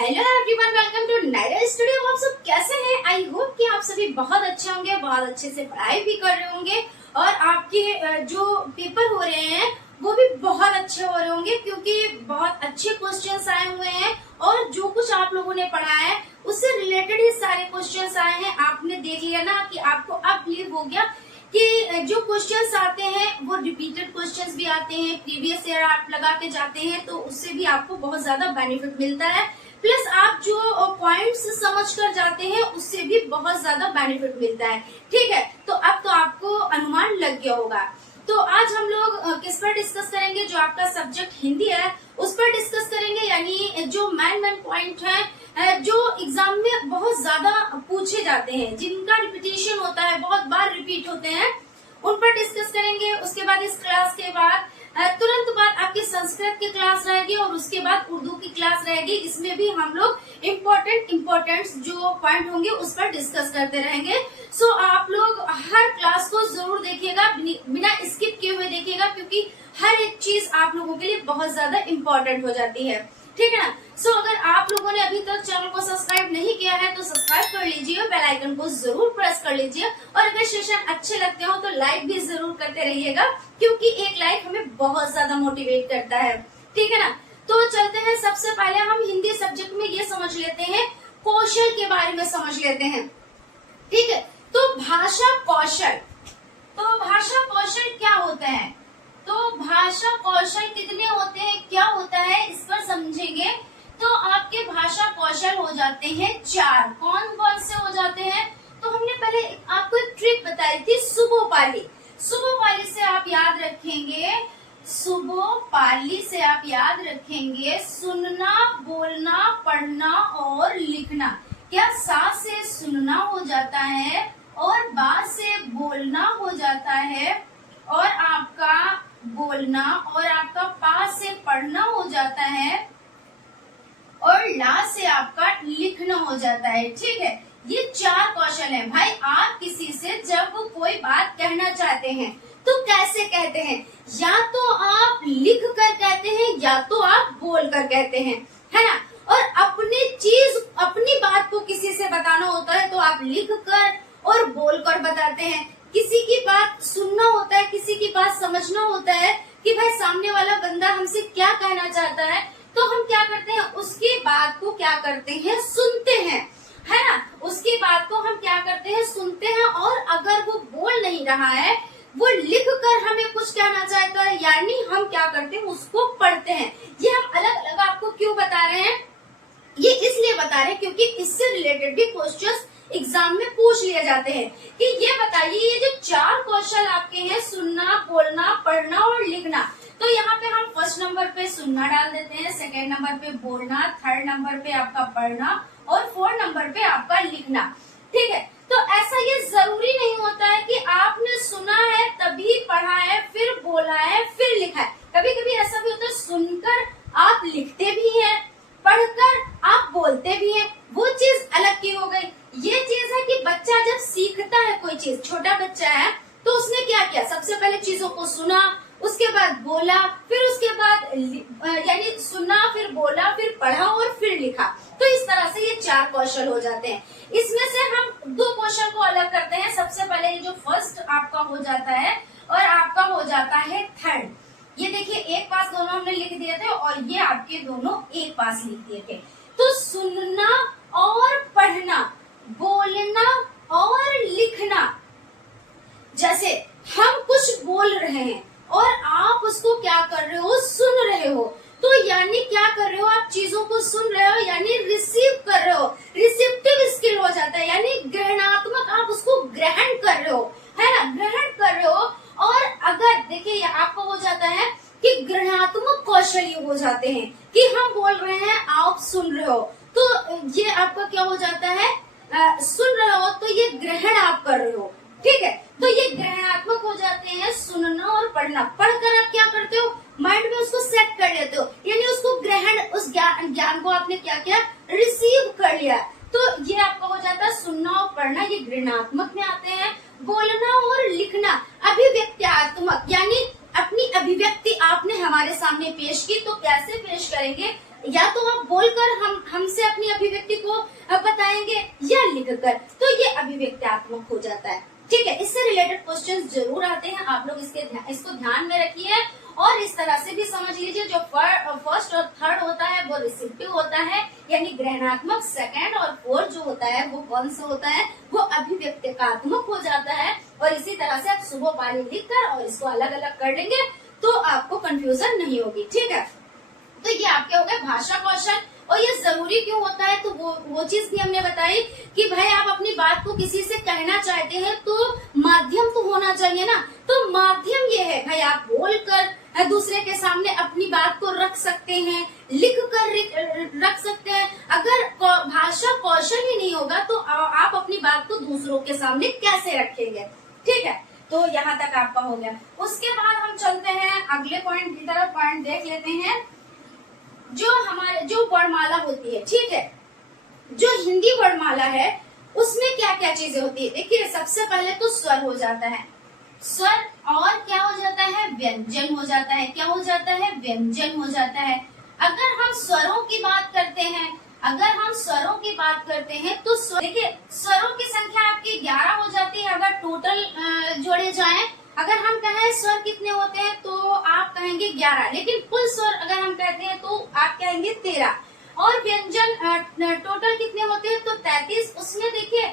Hello everyone, welcome to Naira studio. आप सब कैसे हैं? आई होप कि आप सभी बहुत अच्छे होंगे, बहुत अच्छे से पढ़ाई भी कर रहे होंगे और आपके जो पेपर हो रहे हैं वो भी बहुत अच्छे हो रहे होंगे, क्योंकि बहुत अच्छे क्वेश्चंस आए हुए हैं और जो कुछ आप लोगों ने पढ़ा है उससे रिलेटेड ही सारे क्वेश्चंस आए हैं। आपने देख लिया ना कि आपको अब क्लियर हो गया कि जो क्वेश्चंस आते हैं वो रिपीटेड क्वेश्चंस भी आते हैं, प्रीवियस ईयर आप लगा के जाते हैं तो उससे भी आपको बहुत ज्यादा बेनिफिट मिलता है। प्लस आप जो पॉइंट्स समझ कर जाते हैं उससे भी बहुत ज्यादा बेनिफिट मिलता है। ठीक है, तो अब तो आपको अनुमान लग गया होगा। तो आज हम लोग किस पर डिस्कस करेंगे? जो आपका सब्जेक्ट हिंदी है उस पर डिस्कस करेंगे, यानी जो मेन पॉइंट है जो एग्जाम में बहुत ज्यादा पूछे जाते हैं, जिनका रिपीटेशन होता है, बहुत बार रिपीट होते हैं, उन पर डिस्कस करेंगे। उसके बाद इस क्लास के बाद तुरंत बाद आपकी संस्कृत की क्लास रहेगी और उसके बाद उर्दू की क्लास रहेगी। इसमें भी हम लोग इम्पोर्टेंट जो पॉइंट होंगे उस पर डिस्कस करते रहेंगे। सो आप लोग हर क्लास को जरूर देखिएगा, बिना स्किप किए हुए देखिएगा, क्योंकि हर एक चीज आप लोगों के लिए बहुत ज्यादा इम्पोर्टेंट हो जाती है। ठीक है ना? सो अगर आप लोगों ने अभी तक चैनल को सब्सक्राइब नहीं किया है तो सब्सक्राइब कर लीजिए, बेल आइकन को जरूर प्रेस कर लीजिए और अगर सेशन अच्छे लगते हो तो लाइक भी जरूर करते रहिएगा, क्योंकि एक लाइक हमें बहुत ज्यादा मोटिवेट करता है। ठीक है ना? तो चलते हैं। सबसे पहले हम हिंदी सब्जेक्ट में ये समझ लेते हैं, कौशल के बारे में समझ लेते हैं। ठीक है, तो भाषा कौशल, तो भाषा कौशल क्या होता है, तो भाषा कौशल कितने होते हैं, क्या होता है, इस पर समझेंगे। तो आपके भाषा कौशल हो जाते हैं 4। कौन कौन से हो जाते हैं? तो हमने पहले आपको एक ट्रिक बताई थी, सुबोपाली। सुबोपाली से आप याद रखेंगे, सुबोपाली से आप याद रखेंगे सुनना, बोलना, पढ़ना और लिखना। क्या सा से सुनना हो जाता है और बा से बोलना हो जाता है और आपका बोलना और आपका पा से पढ़ना हो जाता है और ला से आपका लिखना हो जाता है। ठीक है, ये 4 कौशल हैं। भाई आप किसी से जब कोई बात कहना चाहते हैं तो कैसे कहते हैं? या तो आप लिख कर कहते हैं या तो आप बोल कर कहते हैं, है ना? और अपनी बात को किसी से बताना होता है तो आप लिख कर और बोल कर बताते हैं। किसी की बात सुनना होता है, किसी की बात समझना होता है कि भाई सामने वाला बंदा हमसे क्या कहना चाहता है, तो हम क्या करते हैं, उसकी बात को क्या करते हैं, सुनते हैं, है ना? उसकी बात को हम क्या करते हैं, सुनते हैं। और अगर वो बोल नहीं रहा है, वो लिख कर हमें कुछ कहना चाहता है, यानी हम क्या करते हैं, उसको पढ़ते हैं। ये हम अलग अलग आपको क्यों बता रहे हैं? ये इसलिए बता रहे हैं क्योंकि इससे रिलेटेड भी क्वेश्चंस एग्जाम में पूछ लिए जाते हैं कि ये बताइए, ये जो 4 कौशल आपके हैं, सुनना, बोलना, पढ़ना और लिखना, तो यहाँ पे हम फर्स्ट नंबर पे सुनना डाल देते हैं, सेकेंड नंबर पे बोलना, थर्ड नंबर पे आपका पढ़ना और 4 नंबर पे आपका लिखना। ठीक है, तो ऐसा ये जरूरी नहीं होता है कि आपने सुना है तभी पढ़ा है, फिर बोला है, फिर लिखा है। कभी कभी ऐसा भी होता है, सुनकर आप लिखते भी हैं, पढ़कर आप बोलते भी हैं, वो चीज अलग की हो गई। ये चीज है कि बच्चा जब सीखता है कोई चीज, छोटा बच्चा है तो उसने क्या किया, सबसे पहले चीजों को सुना, उसके बाद बोला, फिर उसके बाद यानी सुना, फिर बोला, फिर पढ़ा और फिर लिखा। तो इस तरह से ये 4 कौशल हो जाते हैं। इसमें से हम 2 कौशल को अलग करते हैं। सबसे पहले ये जो फर्स्ट आपका हो जाता है और आपका हो जाता है थर्ड। ये देखिए, एक पास दोनों हमने लिख दिए थे और ये आपके दोनों एक पास लिख दिए थे। तो सुनना और पढ़ना, बोलना और लिखना। जैसे हम कुछ बोल रहे हैं और आप उसको क्या कर रहे हो, सुन रहे हो, तो यानी क्या कर रहे हो, आप चीजों को सुन रहे हो, यानी रिसीव कर रहे हो। रिसेप्टिव स्किल हो जाता है, यानी ग्रहणात्मक, आप उसको ग्रहण कर रहे हो, है ना? ग्रहण कर रहे हो। और अगर देखिए आपको हो जाता है कि ग्रहणात्मक कौशल ये हो जाते हैं कि हम बोल रहे हैं, आप सुन रहे हो, तो ये आपका क्या हो जाता है, सुन रहे हो तो ये ग्रहण आप कर रहे हो। ठीक है, तो ये ग्रहणात्मक हो जाते हैं, सुनना और पढ़ना। पढ़कर आप क्या करते हो, माइंड में उसको सेट कर लेते हो, यानी उसको ग्रहण, उस ज्ञान को आपने क्या किया, रिसीव कर लिया। तो ये आपका हो जाता है सुनना और पढ़ना, ये ग्रहणात्मक में आते हैं। बोलना और लिखना अभिव्यक्त्यात्मक, यानी अपनी अभिव्यक्ति आपने हमारे सामने पेश की, तो कैसे पेश करेंगे, या तो आप बोलकर हमसे लिखकर, तो ये अभिव्यक्त्यात्मक हो जाता है। ठीक है, इससे रिलेटेड क्वेश्चंस जरूर आते हैं, आप लोग इसको ध्यान में रखिए। और इस तरह से भी समझ लीजिए, जो फर्स्ट और थर्ड होता है वो रिसिप्टिव होता है, यानी ग्रहणात्मक। सेकंड और फोर्थ जो होता है वो कौन सा होता है, वो अभिव्यक्त्यात्मक हो जाता है। और इसी तरह से आप सुबह पाली लिखकर और इसको अलग अलग कर लेंगे तो आपको कंफ्यूजन नहीं होगी। ठीक है, तो ये आपके हो गए भाषा कौशल। और ये जरूरी क्यों होता है, तो वो चीज भी हमने बताई कि भाई आप अपनी बात को किसी से कहना चाहते हैं तो माध्यम तो होना चाहिए ना। तो माध्यम ये है भाई, आप बोलकर दूसरे के सामने अपनी बात को रख सकते हैं, लिख कर रख सकते हैं। अगर भाषा कौशल ही नहीं होगा तो आप अपनी बात को दूसरों के सामने कैसे रखेंगे। ठीक है, तो यहाँ तक आपका हो गया। उसके बाद हम चलते हैं अगले पॉइंट की तरफ। पॉइंट देख लेते हैं, जो वर्णमाला होती है। ठीक है, जो हिंदी वर्णमाला है उसमें क्या क्या चीजें होती है। देखिए, सबसे पहले तो स्वर हो जाता है, स्वर, और क्या हो जाता है, व्यंजन हो जाता है। क्या हो जाता है, व्यंजन हो जाता है। अगर हम स्वरों की बात करते हैं, तो देखिए स्वरों की संख्या आपकी 11 हो जाती है अगर टोटल जोड़े जाएं। अगर हम कहें स्वर कितने होते हैं तो आप कहेंगे 11, लेकिन कुल स्वर अगर हम कहते हैं तो आप कहेंगे 13। और व्यंजन टोटल कितने होते हैं तो 33। उसमें देखिए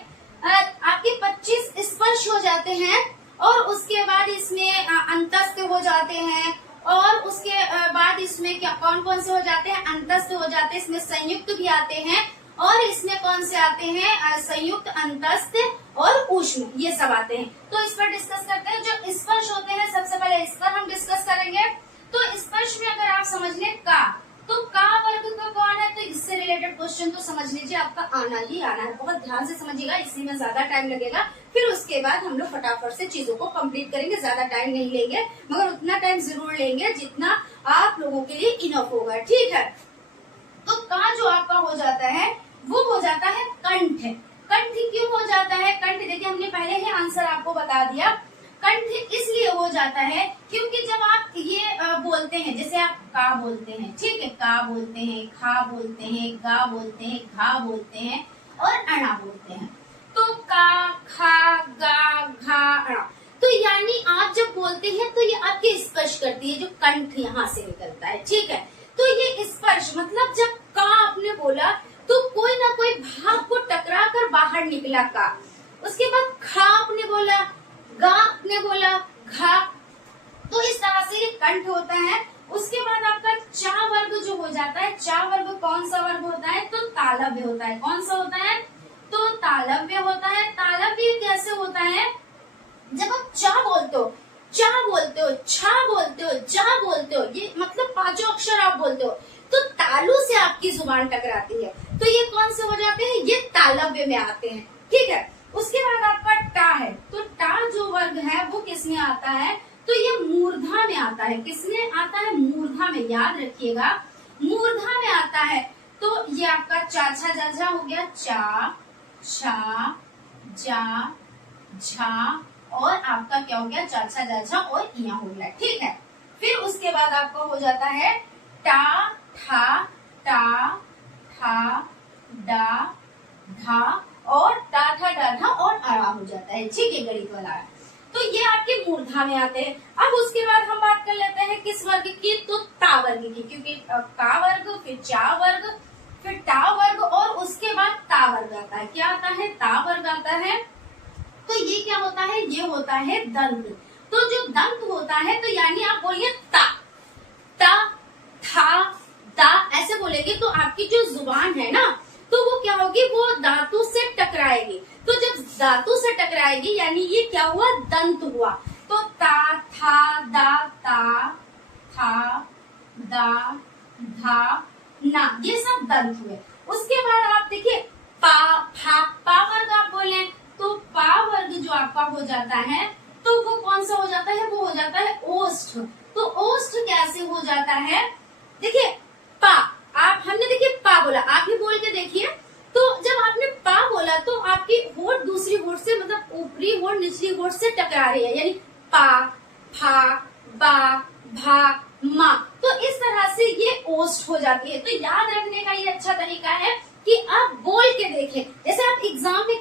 आपके 25 स्पर्श हो जाते हैं, और उसके बाद इसमें अंतस्थ हो जाते हैं, और उसके बाद इसमें क्या कौन कौन से हो जाते हैं, अंतस्थ हो जाते हैं। इसमें संयुक्त भी आते हैं, और इसमें कौन से आते हैं, संयुक्त, अंतस्थ और ऊष्म, ये सब आते हैं। तो इस पर डिस्कस करते हैं। जो स्पर्श होते हैं, सबसे पहले इस पर हम डिस्कस करेंगे। तो स्पर्श में अगर आप समझ लें का, तो का वर्ग का कौन है, तो इससे रिलेटेड क्वेश्चन तो समझ लीजिए आपका आना ही आना है। बहुत ध्यान से समझिएगा, इसी में ज्यादा टाइम लगेगा। फिर उसके बाद हम लोग फटाफट से चीजों को कंप्लीट करेंगे, ज्यादा टाइम नहीं लेंगे, मगर उतना टाइम जरूर लेंगे जितना आप लोगों के लिए इनफ होगा। ठीक है, तो का जो आपका हो जाता है वो हो जाता है कंठ। कंठ क्यों हो जाता है, कंठ देखिए हमने पहले ही आंसर आपको बता दिया। कंठ इसलिए हो जाता है क्योंकि जब आप ये बोलते हैं, जैसे आप का बोलते हैं, ठीक है, का बोलते हैं, खा बोलते हैं, गा बोलते हैं, घा बोलते हैं और अणा बोलते हैं। तो का, खा, गा, घा, अणा, तो यानी आप जब बोलते हैं तो ये आपके स्पर्श करती है, जो कंठ यहाँ से निकलता है। ठीक है, तो ये स्पर्श मतलब जब का आपने बोला तो कोई ना कोई भाग को टकरा कर बाहर निकला का। उसके बाद खा आपने बोला, गा आपने बोला, घा, तो इस तरह से ये कंठ होता है। उसके बाद आपका चा वर्ग जो हो जाता है, चा वर्ग कौन सा वर्ग होता है, तो तालव्य होता है। कौन सा होता है, तो तालव्य होता है। तालव्य कैसे होता है, जब आप चा बोलते हो, चा बोलते हो, छा बोलते हो, जा बोलते हो, ये मतलब पांचों अक्षर आप बोलते हो, तो तालु से आपकी जुबान टकराती है, तो ये कौन से हो जाते हैं, ये तालव्य में आते हैं। ठीक है, उसके बाद आपका टा है, तो टा जो वर्ग है वो किसमें आता है, तो ये मूर्धा में आता है। किसमें आता है, मूर्धा में, याद रखिएगा मूर्धा में आता है। तो ये आपका चा छा जा झा हो गया, चा छा जा झा, और आपका क्या हो गया, चा छा जा झा और इया हो गया। ठीक है, फिर उसके बाद आपका हो जाता है टा ठा टा ठा डा धा, और टा ठा डा धा और अड़ा हो जाता है। ठीक है, गणित वाला है। तो ये आपके मूर्धा में आते हैं। अब उसके बाद हम बात कर लेते हैं किस वर्ग की, तो ता वर्ग की, क्योंकि का वर्ग, फिर चा वर्ग, फिर टा वर्ग, और उसके बाद ता वर्ग आता है। क्या आता है, ता वर्ग आता है। तो ये क्या होता है, ये होता है दंत। तो जो दंत होता है, तो यानी आप बोलिए ता, ता, था, ता, ऐसे बोलेंगे तो आपकी जो जुबान है ना, तो वो क्या होगी, वो धातु से टकराएगी। तो जब धातु से टकराएगी यानी ये क्या हुआ, दंत हुआ। तो ता, था, दा, ता, था, दा, धा, ना, ये सब दंत हुए। उसके बाद आप देखिए पा, फा, पा वर्ग आप बोले, तो पा वर्ग जो आपका हो जाता है, तो वो कौन सा हो जाता है, वो हो जाता है ओष्ठ। तो ओष्ठ कैसे हो जाता है, देखिए पा, आप हमने देखिए पा बोला, आप ही बोल के देखिए। तो जब आपने पा बोला तो आपकी होठ दूसरी होठ से, मतलब ऊपरी होठ निचली होठ से टकरा रही है, यानी पा, फा, बा, भा, मा। तो इस तरह से ये ओष्ठ हो जाती है। तो याद रखने का ये अच्छा तरीका है कि आप बोल के देखें। जैसे आप एग्जाम में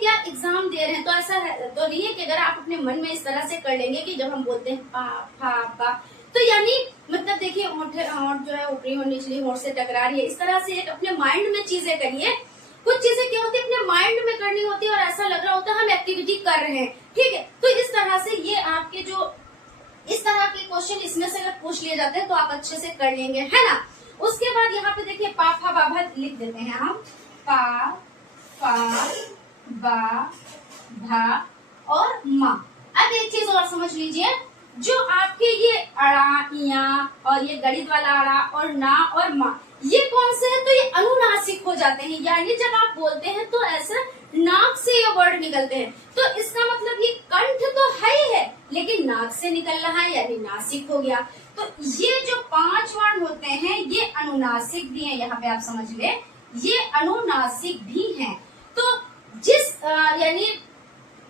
रहे हैं, तो ऐसा तो नहीं है कि अगर आप अपने मन में इस तरह से कर लेंगे कि जब हम बोलते हैं पा फा पा, तो यानी मतलब देखिए होंठ जो है ऊपरी और निचली होंठ से टकरा रही है, इस तरह से अपने माइंड में चीजें करिए। कुछ चीजें क्या होती है अपने माइंड में करनी होती है और ऐसा लग रहा होता है हम एक्टिविटी कर रहे हैं, ठीक है। तो इस तरह से ये आपके जो इस तरह के क्वेश्चन इसमें से अगर पूछ लिए जाते हैं तो आप अच्छे से कर लेंगे, है ना। उसके बाद यहाँ पे देखिए पा फा बा भा लिख देते हैं हम, पा फा बा भा और मा। अब एक चीज और समझ लीजिए, जो आपके ये अड़ा या और ये गणित वाला अड़ा और ना और मा, ये कौन से है, तो ये अनुनासिक हो जाते हैं, यानी जब आप बोलते हैं तो ऐसा नाक से ये वर्ड निकलते हैं। तो इसका मतलब ये कंठ तो है ही है लेकिन नाक से निकल रहा है यानी नासिक हो गया। तो ये जो 5 वर्ण होते हैं ये अनुनासिक भी हैं, यहाँ पे आप समझ ले ये अनुनासिक भी हैं। तो जिस यानी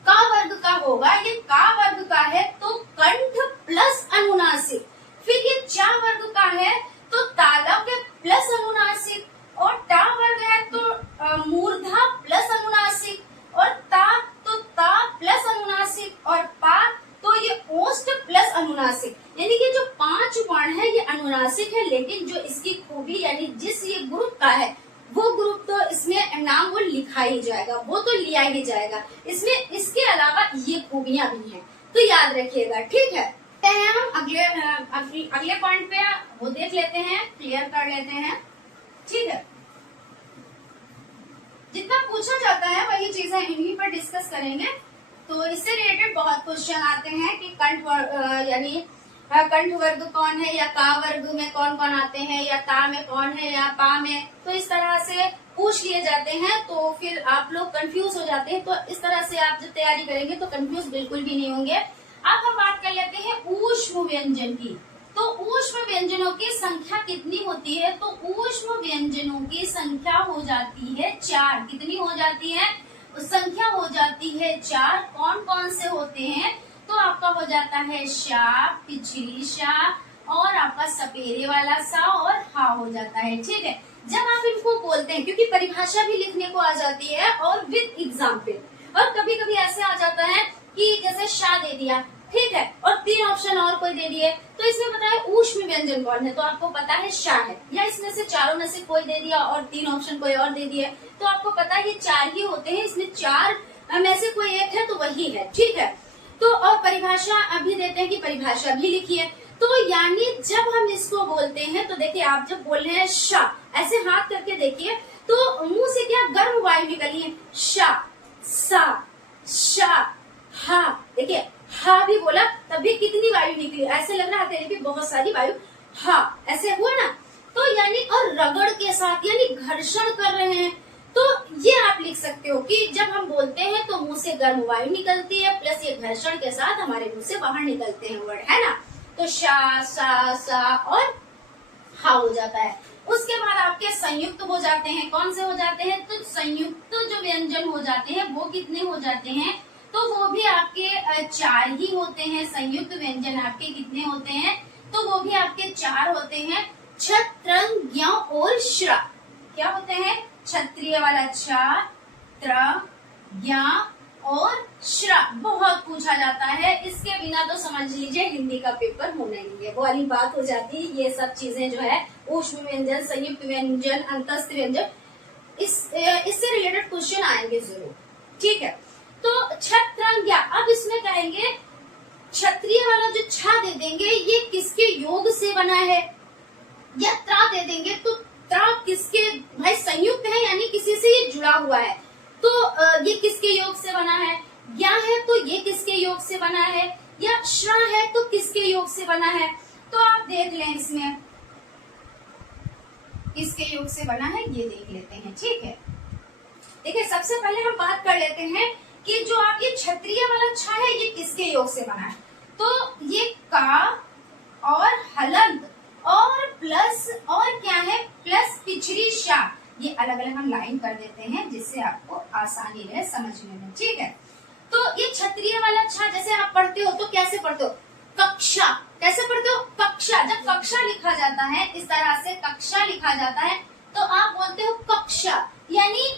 का वर्ग का होगा, ये का वर्ग का है तो कंठ प्लस अनुनासिक, फिर ये चा वर्ग का है तो तालव्य प्लस अनुनासिक, और टा वर्ग है तो मूर्धा प्लस अनुनासिक, और ता तो ता प्लस अनुनासिक, और पा तो ये ओष्ठ प्लस अनुनासिक। यानी कि जो 5 वर्ण है ये अनुनासिक है, लेकिन जो इसकी खूबी यानी जिस ये ग्रुप का है वो ग्रुप तो इसमें नाम वो लिखा ही जाएगा, वो तो लिया ही जाएगा, इसमें इसके अलावा ये खूबियां भी हैं, तो याद रखिएगा, ठीक है। हम अगले पॉइंट पे वो देख लेते हैं, क्लियर कर लेते हैं, ठीक है। जितना पूछा जाता है वही चीजें इन्हीं पर डिस्कस करेंगे। तो इससे रिलेटेड बहुत क्वेश्चन आते हैं कि कंठ यानी कंठ वर्ग कौन है, या का वर्ग में कौन कौन आते हैं, या ता में कौन है, या पा में, तो इस तरह से पूछ लिए जाते हैं। तो फिर आप लोग कंफ्यूज हो जाते हैं, तो इस तरह से आप जब तैयारी करेंगे तो कंफ्यूज बिल्कुल भी नहीं होंगे। अब हम बात कर लेते हैं ऊष्म व्यंजन की। तो ऊष्म व्यंजनों की संख्या कितनी होती है, तो ऊष्म व्यंजनों की संख्या हो जाती है 4। कितनी हो जाती है, संख्या हो जाती है 4। कौन कौन से होते हैं, तो आपका हो जाता है शा, पिछली शा, और आपका सपेरे वाला सा, और हा हो जाता है, ठीक है। जब आप इनको बोलते हैं, क्योंकि परिभाषा भी लिखने को आ जाती है और विद एग्जाम्पल, और कभी कभी ऐसे आ जाता है कि जैसे शा दे दिया, ठीक है, और 3 ऑप्शन और कोई दे दिए, तो इसमें बताए ऊष्म व्यंजन कौन है, तो आपको पता है शा है, या इसमें से चारों में से कोई दे दिया और 3 ऑप्शन कोई और दे दिए, तो आपको पता है ये 4 ही होते हैं, इसमें 4 में से कोई एक है तो वही है, ठीक है। तो और परिभाषा अभी देते हैं कि परिभाषा भी लिखिए। तो यानी जब हम इसको बोलते हैं तो देखिए आप जब बोल रहे हैं शा, ऐसे हाथ करके देखिए तो मुंह से क्या गर्म वायु निकली है, शा, सा, शा, हा, देखिए हा भी बोला तब भी कितनी वायु निकली, ऐसे लग रहा है तेरे भी बहुत सारी वायु, हा ऐसे हुआ ना। तो यानी और रगड़ के साथ यानी घर्षण कर रहे हैं, तो ये आप लिख सकते हो कि जब हम बोलते हैं तो मुंह से गर्म वायु निकलती है, प्लस ये घर्षण के साथ हमारे मुंह से बाहर निकलते हैं वर्ड, है ना। तो शा, सा, सा और हा हो जाता है। उसके बाद आपके संयुक्त हो जाते हैं, कौन से हो जाते हैं, तो संयुक्त जो व्यंजन हो जाते हैं वो कितने हो जाते हैं, तो वो भी आपके 4 ही होते हैं। संयुक्त व्यंजन आपके कितने होते हैं, तो वो भी आपके 4 होते हैं, छ, त्रंग, ज्ञ और श्रा। क्या होते हैं, क्षत्रिय वाला छ, त्र, ज्ञ और श्रा। बहुत पूछा जाता है, इसके बिना तो समझ लीजिए हिंदी का पेपर होना ही नहीं है, वो वाली बात हो जाती है। ये सब चीजें जो है ऊष्म व्यंजन, संयुक्त व्यंजन, अंतस्थ व्यंजन, इससे रिलेटेड क्वेश्चन आएंगे जरूर, ठीक है। तो क्षत्रंग्या, अब इसमें कहेंगे क्षत्रिय वाला जो छा दे देंगे ये किसके योग से बना है, या त्रा दे देंगे तो त्रा किसके, भाई संयुक्त है यानी किसी से ये जुड़ा हुआ है, तो ये किसके योग से बना है, ज्ञ है तो ये किसके योग से बना है, या श्रा है तो किसके योग से बना है। तो आप देख लें इसमें किसके योग से बना है ये देख लेते हैं, ठीक है। देखिए सबसे पहले हम बात कर लेते हैं कि जो आप ये क्षत्रिय वाला छा है ये किसके योग से बना है, तो ये का और हलंत और प्लस और क्या है, प्लस पिछड़ी शा, ये अलग अलग हम लाइन कर देते हैं जिससे आपको आसानी रहे समझने में, ठीक है। तो ये क्षत्रिय वाला छा जैसे आप पढ़ते हो तो कैसे पढ़ते हो, कक्षा, कैसे पढ़ते हो, कक्षा। जब कक्षा लिखा जाता है इस तरह से कक्षा लिखा जाता है तो आप बोलते हो कक्षा, यानी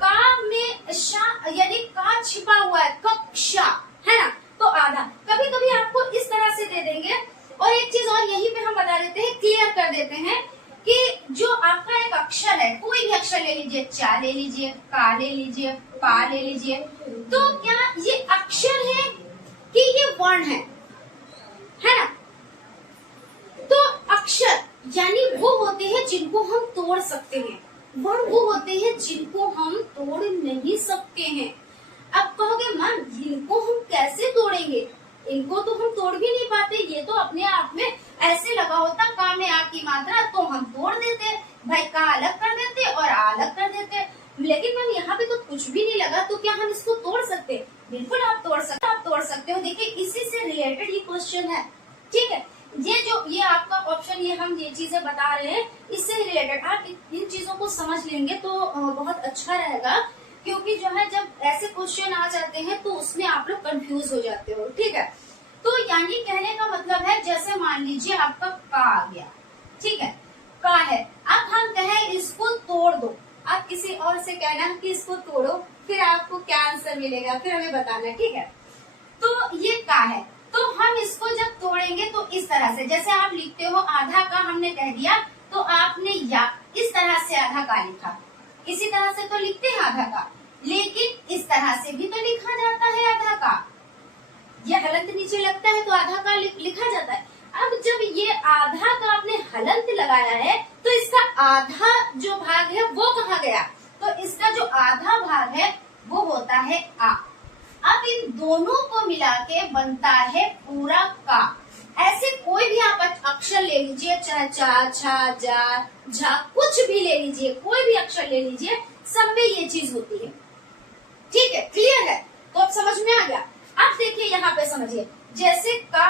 का में शा यानी का छिपा हुआ है, लीजिए, चा ले लीजिए, का ले लीजिए, पा ले लीजिए। तो क्या ये अक्षर है कि ये वर्ण है ना? तो अक्षर यानी वो होते हैं जिनको हम तोड़ सकते हैं, वर्ण वो होते हैं जिनको हम तोड़ नहीं सकते हैं। अब कहोगे मैम इनको हम कैसे तोड़ेंगे? इनको तो हम तोड़ भी नहीं पाते, ये तो अपने आप में ऐसे लगा होता, का में आ की मात्रा तो हम तोड़ देते भाई, का अलग कर देते और आ अलग कर देते। लेकिन मैम यहाँ पे तो कुछ भी नहीं लगा, तो क्या हम इसको तोड़ सकते? बिल्कुल आप तोड़ सकते हो। देखिए इसी से रिलेटेड ये क्वेश्चन है, ठीक है। ये आपका ऑप्शन, ये हम ये चीजें बता रहे हैं, इससे रिलेटेड आप इन चीजों को समझ लेंगे तो बहुत अच्छा रहेगा। क्योंकि जो है जब ऐसे क्वेश्चन आ जाते हैं तो उसमें आप लोग कंफ्यूज हो जाते हो, ठीक है। तो यानी कहने का मतलब है, जैसे मान लीजिए आपका का आ गया, ठीक है, का है, अब हम कहें इसको तोड़ दो, आप किसी और से कहना कि इसको तोड़ो, फिर आपको क्या आंसर मिलेगा फिर हमें बताना, ठीक है। तो ये का है, तो हम इसको जब तोड़ेंगे तो इस तरह से, जैसे आप लिखते हो आधा का हमने कह दिया, तो आपने या इस तरह से आधा का लिखा, इसी तरह से तो लिखते हैं आधा का, लेकिन इस तरह से भी तो लिखा जाता है आधा का। ये हलंत नीचे लगता है तो आधा का लिखा जाता है। अब जब ये आधा का आपने हलंत लगाया है तो इसका आधा जो भाग है वो कहाँ गया? तो इसका जो आधा भाग है वो होता है आ। अब इन दोनों को मिला के बनता है पूरा का। ऐसे कोई भी आप अक्षर ले लीजिए, चाहे चा, छा, जा, झा, कुछ भी ले लीजिए, कोई भी अक्षर ले लीजिए, सब में ये चीज होती है, ठीक है, क्लियर है? तो अब समझ में आ गया। अब देखिए यहाँ पे समझिए, जैसे का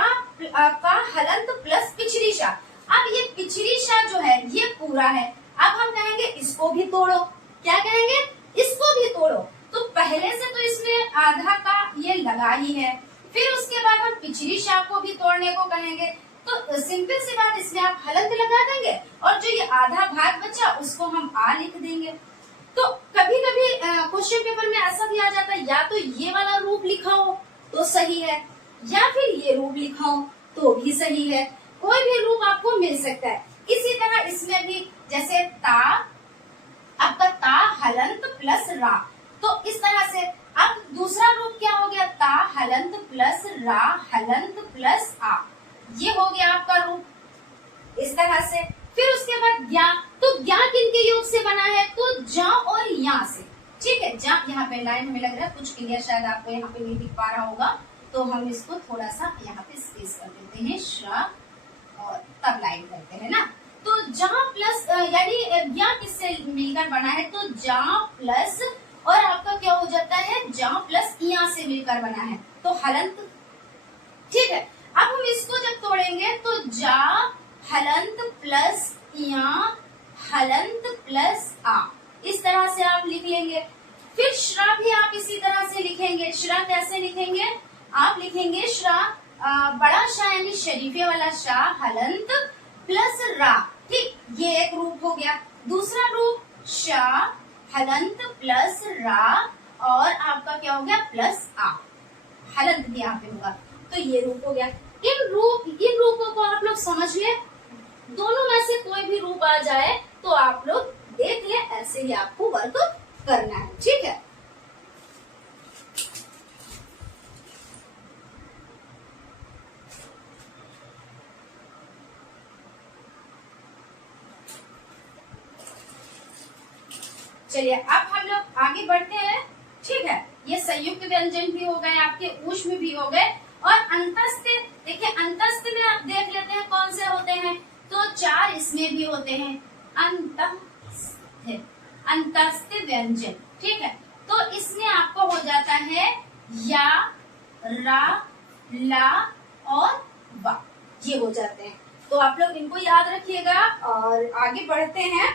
हलंत प्लस पिछली शा। अब ये पिछली शा जो है ये पूरा है, अब हम कहेंगे इसको भी तोड़ो। क्या कहेंगे? इसको भी तोड़ो। तो पहले से तो इसमें आधा का ये लगा ही है, फिर उसके बाद हम पिछली शा को भी तोड़ने को कहेंगे, तो सिंपल सी बात, इसमें आप हलंत लगा देंगे और जो ये आधा भाग बचा उसको हम आ लिख देंगे। तो कभी कभी क्वेश्चन पेपर में ऐसा भी आ जाता है, या तो ये वाला रूप लिखा हो तो सही है, या फिर ये रूप लिखा हो तो भी सही है, कोई भी रूप आपको मिल सकता है। इसी तरह इसमें भी, जैसे ता, आपका ता हलंत प्लस रा, तो इस तरह से। अब दूसरा रूप क्या हो गया? ता हलंत प्लस रा हलंत प्लस आ, ये हो गया आपका रूप इस तरह से। फिर उसके बाद ज्ञा, तो ज्ञा किनके योग से बना है? तो जा और या से, ठीक है। जा, यहाँ पे लाइन हमें लग रहा है कुछ क्लियर शायद आपको यहाँ पे नहीं दिख पा रहा होगा, तो हम इसको थोड़ा सा यहाँ पे स्पेस कर देते हैं, श्रा, और तब लाइन करते हैं ना। तो जा प्लस यानी ज्ञा किससे मिलकर बना है? तो जा प्लस, और आपका क्या हो जाता है? जा प्लस या से मिलकर बना है, तो हलंत, ठीक है। अब हम इसको जब तोड़ेंगे तो जा हलंत प्लस या हलंत प्लस आ, इस तरह से आप लिख लेंगे। फिर श्रा भी आप इसी तरह से लिखेंगे। श्रा कैसे लिखेंगे? आप लिखेंगे श्रा, बड़ा शा यानी शरीफे वाला शा हलंत प्लस रा, ठीक, ये एक रूप हो गया। दूसरा रूप शा हलंत प्लस रा, और आपका क्या हो गया? प्लस आ, हलंत भी यहाँ पे होगा, तो ये रूप हो गया। इन रूपों को आप लोग समझ ले, दोनों में से कोई भी रूप आ जाए तो आप लोग देख ले, ऐसे ही आपको वर्क करना है, ठीक है। चलिए अब हम लोग आगे बढ़ते हैं, ठीक है। ये संयुक्त व्यंजन भी हो गए, आपके ऊष्म भी हो गए, और अंतस्थ, देखिए अंतस्थ में आप देख लेते हैं कौन से होते हैं, तो 4 इसमें भी होते हैं। अंतस्थ व्यंजन, ठीक है। तो इसमें आपको हो जाता है या, रा, ला और वा, ये हो जाते हैं। तो आप लोग इनको याद रखिएगा और आगे बढ़ते हैं।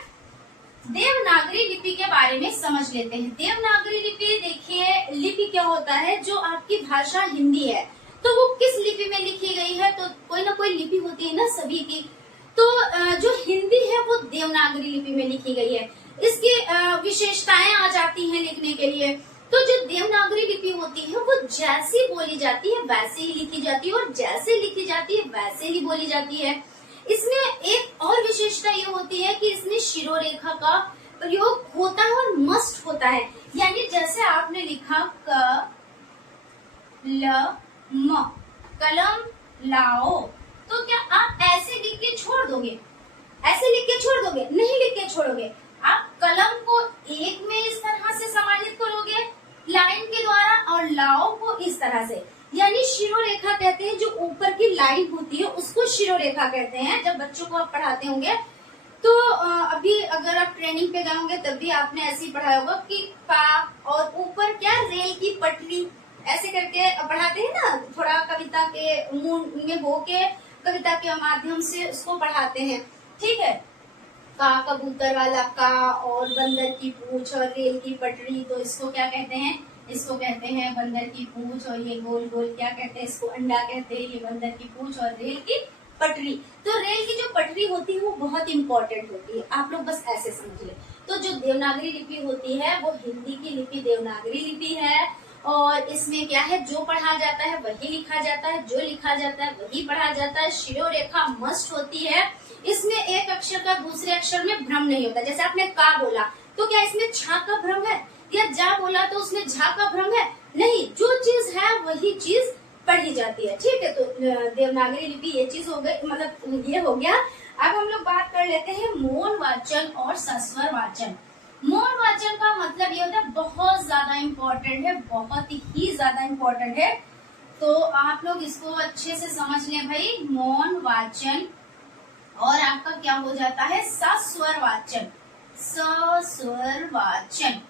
देवनागरी लिपि के बारे में समझ लेते हैं। देवनागरी लिपि, देखिए लिपि क्या होता है? जो आपकी भाषा हिंदी है तो वो किस लिपि में लिखी गई है? तो कोई ना कोई लिपि होती है ना सभी की, तो जो हिंदी है वो देवनागरी लिपि में लिखी गई है। इसकी विशेषताएं आ जाती हैं लिखने के लिए। तो जो देवनागरी लिपि होती है वो जैसी बोली जाती है वैसे ही लिखी जाती है, और जैसे लिखी जाती है वैसे ही बोली जाती है। इसमें एक और विशेषता ये होती है कि इसमें शिरोरेखा का प्रयोग होता है और मस्ट होता है। यानी जैसे आपने लिखा क ल म, कलम लाओ, तो क्या आप ऐसे लिख के छोड़ दोगे? ऐसे लिख के छोड़ दोगे? नहीं लिख के छोड़ोगे। आप कलम को एक में इस तरह से समाहित करोगे लाइन के द्वारा, और लाओ को इस तरह से, यानी शिरोरेखा कहते हैं। जो ऊपर की लाइन होती है उसको शिरोरेखा कहते हैं। जब बच्चों को आप पढ़ाते होंगे तो अभी अगर आप ट्रेनिंग पे गए होंगे तब भी आपने ऐसे ही पढ़ाया होगा कि का, और ऊपर क्या, रेल की पटरी, ऐसे करके पढ़ाते हैं ना, थोड़ा कविता के मुंह में हो के कविता के माध्यम से उसको पढ़ाते हैं। ठीक है, का कबूतर वाला का, और बंदर की पूंछ और रेल की पटरी, तो इसको क्या कहते हैं? इसको कहते हैं बंदर की पूंछ, और ये गोल गोल क्या कहते हैं? इसको अंडा कहते हैं। ये बंदर की पूंछ और रेल की पटरी। तो रेल की जो पटरी होती है वो बहुत इंपॉर्टेंट होती है, आप लोग बस ऐसे समझिए। तो जो देवनागरी लिपि होती है वो हिंदी की लिपि देवनागरी लिपि है, और इसमें क्या है, जो पढ़ा जाता है वही लिखा जाता है, जो लिखा जाता है वही पढ़ा जाता है। शिरोरेखा मस्ट होती है। इसमें एक अक्षर का दूसरे अक्षर में भ्रम नहीं होता। जैसे आपने का बोला तो क्या इसमें छा का भ्रम है, या जा बोला तो उसमें झा का भ्रम है? नहीं, जो चीज है वही चीज पढ़ी जाती है। ठीक है, तो देवनागरी लिपि ये चीज हो गई, मतलब ये हो गया। अब हम लोग बात कर लेते हैं मौन वाचन और सस्वर वाचन। मौन वाचन का मतलब ये होता है, बहुत ज्यादा इम्पोर्टेंट है, बहुत ही ज्यादा इम्पोर्टेंट है। तो आप लोग इसको अच्छे से समझ लें भाई। मौन वाचन और आपका क्या हो जाता है, सस्वर वाचन। सस्वर वाचन,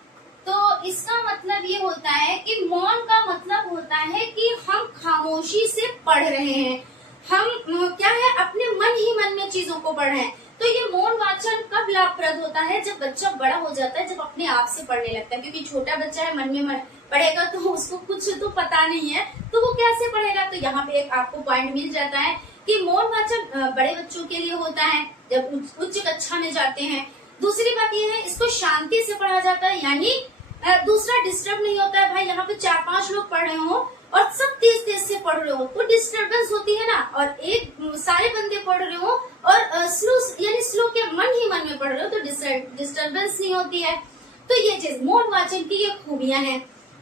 तो इसका मतलब ये होता है कि मौन का मतलब होता है कि हम खामोशी से पढ़ रहे हैं, हम क्या है, अपने मन ही मन में चीजों को पढ़ रहे हैं। तो ये मौन वाचन कब लाभप्रद होता है? जब बच्चा बड़ा हो जाता है, जब अपने आप से पढ़ने लगता है। क्योंकि छोटा बच्चा है, मन में पढ़ेगा तो उसको कुछ तो पता नहीं है, तो वो कैसे पढ़ेगा? तो यहाँ पे एक आपको पॉइंट मिल जाता है कि मौन वाचन बड़े बच्चों के लिए होता है जब उच्च कक्षा में जाते हैं। दूसरी बात यह है, इसको शांति से पढ़ा जाता है, यानी दूसरा डिस्टर्ब नहीं होता है। भाई यहाँ पे 4-5 लोग पढ़ रहे हो और सब तेज तेज से पढ़ रहे हो तो डिस्टर्बेंस होती है ना, और एक सारे बंदे पढ़ रहे हो और स्लो, यानी स्लो के मन ही मन में पढ़ रहे हो तो डिस्टर्बेंस नहीं होती है। तो ये चीज मौन वाचन की ये खूबियां हैं।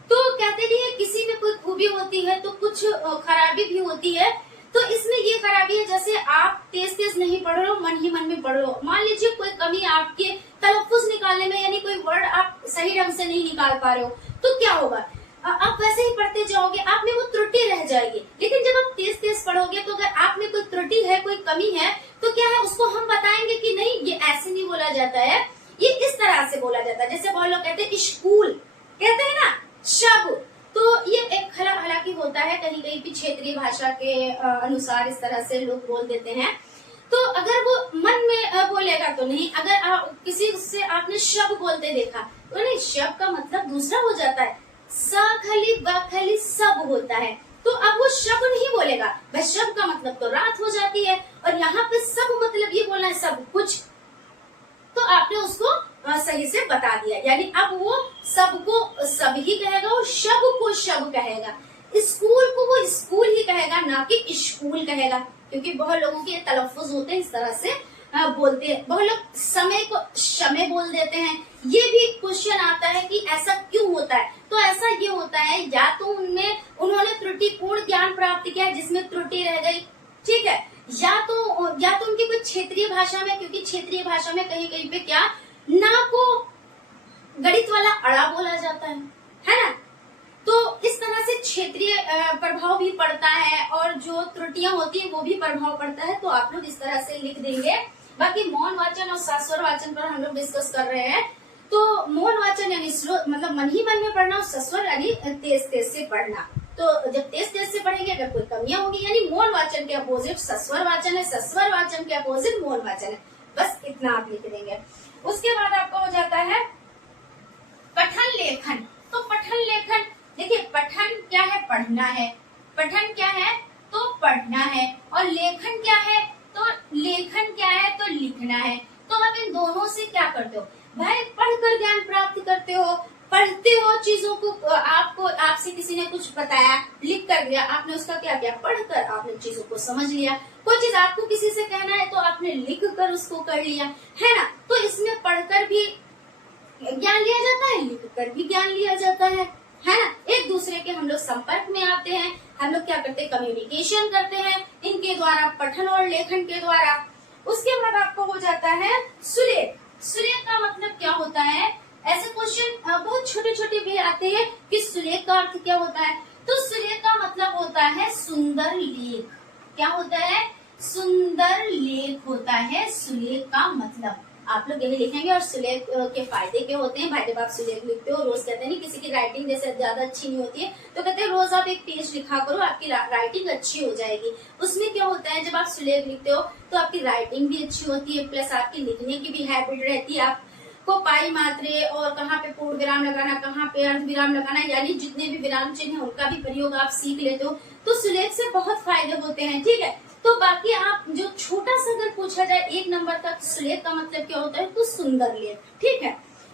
तो कहते नहीं है, किसी में कोई खूबी होती है तो कुछ खराबी भी होती है। तो इसमें ये खराबी है, जैसे आप तेज तेज नहीं पढ़ रहे हो, मन ही मन में पढ़ रहे हो। मान लीजिए कोई कमी आपके तलफ्फुज निकालने में, यानी कोई वर्ड आप सही ढंग से नहीं निकाल पा रहे हो, तो क्या होगा? आप वैसे ही पढ़ते जाओगे, आप में वो त्रुटि रह जाएगी। लेकिन जब आप तेज तेज पढ़ोगे तो अगर आप में कोई त्रुटि है, कोई कमी है, तो क्या है, उसको हम बताएंगे कि नहीं, ये ऐसे नहीं बोला जाता है, ये इस तरह से बोला जाता है। जैसे बहुत लोग कहते हैं स्कूल, कहते हैं ना शब, तो ये एक हालांकि होता है कहीं कहीं भी क्षेत्रीय भाषा के अनुसार इस तरह से लोग बोल देते हैं। तो अगर वो मन में बोलेगा तो नहीं, अगर किसी से आपने शब बोलते देखा तो नहीं, शब का मतलब दूसरा हो जाता है, स खली ब खली सब होता है। तो अब वो शब नहीं बोलेगा, भाई शब का मतलब तो रात हो जाती है, और यहाँ पे सब मतलब ये बोलना है सब कुछ, तो आपने उसको सही से बता दिया। यानी अब वो सबको सब ही कहेगा और शब को शब कहेगा, स्कूल को वो स्कूल ही कहेगा, ना कि स्कूल कहेगा। क्योंकि बहुत लोगों के तलफ्फुज होते हैं इस तरह से बोलते हैं। बहुत लोग समय को शमे बोल देते हैं। ये भी क्वेश्चन आता है कि ऐसा क्यों होता है? तो ऐसा ये होता है, या तो उन्होंने त्रुटिपूर्ण ज्ञान प्राप्त किया जिसमें त्रुटि रह गई, ठीक है, या तो उनकी कोई क्षेत्रीय भाषा में, क्योंकि क्षेत्रीय भाषा में कहीं कहीं पे क्या ना को गणित वाला अड़ा बोला जाता है ना। तो इस तरह से क्षेत्रीय प्रभाव भी पड़ता है, और जो त्रुटियां होती है वो भी प्रभाव पड़ता है। तो आप लोग इस तरह से लिख देंगे। बाकी मौन वाचन और सस्वर वाचन पर हम लोग डिस्कस कर रहे हैं। तो मौन वाचन यानी स्लो, मतलब मन ही मन में पढ़ना, और सस्वर यानी तेज तेज से पढ़ना। तो जब तेज तेज से पढ़ेंगे, अगर कोई कमियां होंगी, यानी मौन वाचन के अपोजिट सस्वर वाचन है, सस्वर वाचन के अपोजिट मौन वाचन है। बस इतना आप लिख देंगे। उसके बाद आपका हो जाता है पठन लेखन। तो पठन लेखन, देखिए पठन क्या है? पढ़ना है। पठन क्या है? तो पढ़ना है। और लेखन क्या है? तो लेखन क्या है? तो लिखना है। तो आप इन दोनों से क्या करते हो भाई? पढ़कर ज्ञान प्राप्त करते हो, पढ़ते हो चीजों को, आपसे किसी ने कुछ बताया, लिख कर दिया, आपने उसका क्या किया? पढ़कर आपने चीजों को समझ लिया। कोई चीज आपको किसी से कहना है तो आपने लिख कर उसको कर लिया, है ना। तो इसमें पढ़कर भी ज्ञान लिया जाता है, लिख कर भी ज्ञान लिया जाता है ना। एक दूसरे के हम लोग संपर्क में आते हैं, हम लोग क्या करते हैं, कम्युनिकेशन करते हैं इनके द्वारा, पठन और लेखन के द्वारा। उसके बाद आपको हो जाता है सुलेख। सुलेख का मतलब क्या होता है, ऐसे क्वेश्चन बहुत छोटे छोटे भी आते हैं कि सुलेख का अर्थ क्या होता है। तो सुलेख का मतलब होता है सुंदर लेख। क्या होता है, सुंदर लेख होता है सुलेख का मतलब। आप लोग यही लिखेंगे। और सुलेख के फायदे क्या होते हैं, भाई जब आप सुलेख लिखते हो, रोज कहते हैं नहीं किसी की राइटिंग जैसे ज्यादा अच्छी नहीं होती है, तो कहते हैं रोज आप एक पेज लिखा करो, आपकी राइटिंग अच्छी हो जाएगी। उसमें क्या होता है, जब आप सुलेख लिखते हो तो आपकी राइटिंग भी अच्छी होती है, प्लस आपकी लिखने की भी हैबिट रहती है। आपको पाई मात्रे और कहाँ पे पूर्ण विराम लगाना, कहाँ पे अर्ध विराम लगाना, यानी जितने भी विराम चिन्ह है उनका भी प्रयोग आप सीख लेते हो। तो सुलेख से बहुत फायदे होते हैं, ठीक है। तो बाकी आप जो छोटा सा अगर पूछा जाए 1 नंबर का, सुलेख का मतलब क्या होता है, तो सुंदर लेख, ठीक है।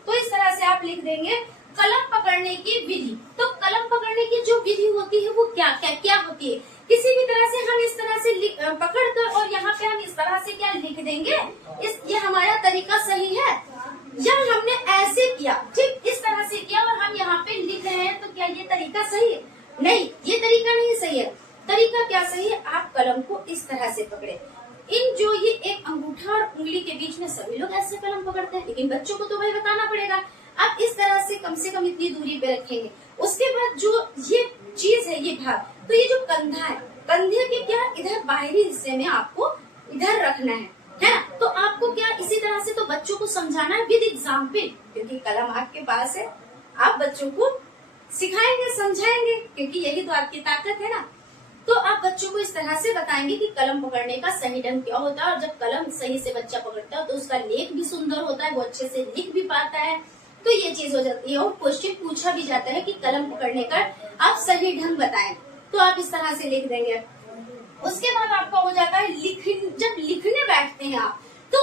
तो इस तरह से आप लिख देंगे। कलम पकड़ने की विधि, तो कलम पकड़ने की जो विधि होती है वो क्या क्या क्या होती है। किसी भी तरह से हम इस तरह से पकड़ कर और यहाँ पे हम इस तरह से क्या लिख देंगे, ये हमारा तरीका सही है। जब हमने ऐसे किया, ठीक इस तरह से किया और हम यहाँ पे लिख रहे हैं, तो क्या ये तरीका सही है? नहीं, ये तरीका नहीं सही है। तरीका क्या सही है, आप कलम को इस तरह से पकड़े। इन जो ये एक अंगूठा और उंगली के बीच में सभी लोग ऐसे कलम पकड़ते हैं, लेकिन बच्चों को तो भाई बताना पड़ेगा। आप इस तरह से कम इतनी दूरी पे रखेंगे। उसके बाद जो ये चीज है, ये भाग, तो ये जो कंधा है, कंधे के क्या इधर बाहरी हिस्से में आपको इधर रखना है ना। तो आपको क्या इसी तरह से तो बच्चों को समझाना है विद एग्जाम्पल, क्योंकि कलम आपके पास है, आप बच्चों को सिखाएंगे, समझाएंगे, क्योंकि यही तो आपकी ताकत है ना। तो आप बच्चों को इस तरह से बताएंगे कि कलम पकड़ने का सही ढंग क्या होता है, और जब कलम सही से बच्चा पकड़ता है तो उसका लेख भी सुंदर होता है, वो अच्छे से लिख भी पाता है। तो ये चीज हो जाती है। और क्वेश्चन पूछा भी जाता है कि कलम पकड़ने का आप सही ढंग बताएं, तो आप इस तरह से लिख देंगे। उसके बाद आपका हो जाता है जब लिखने बैठते हैं आप, तो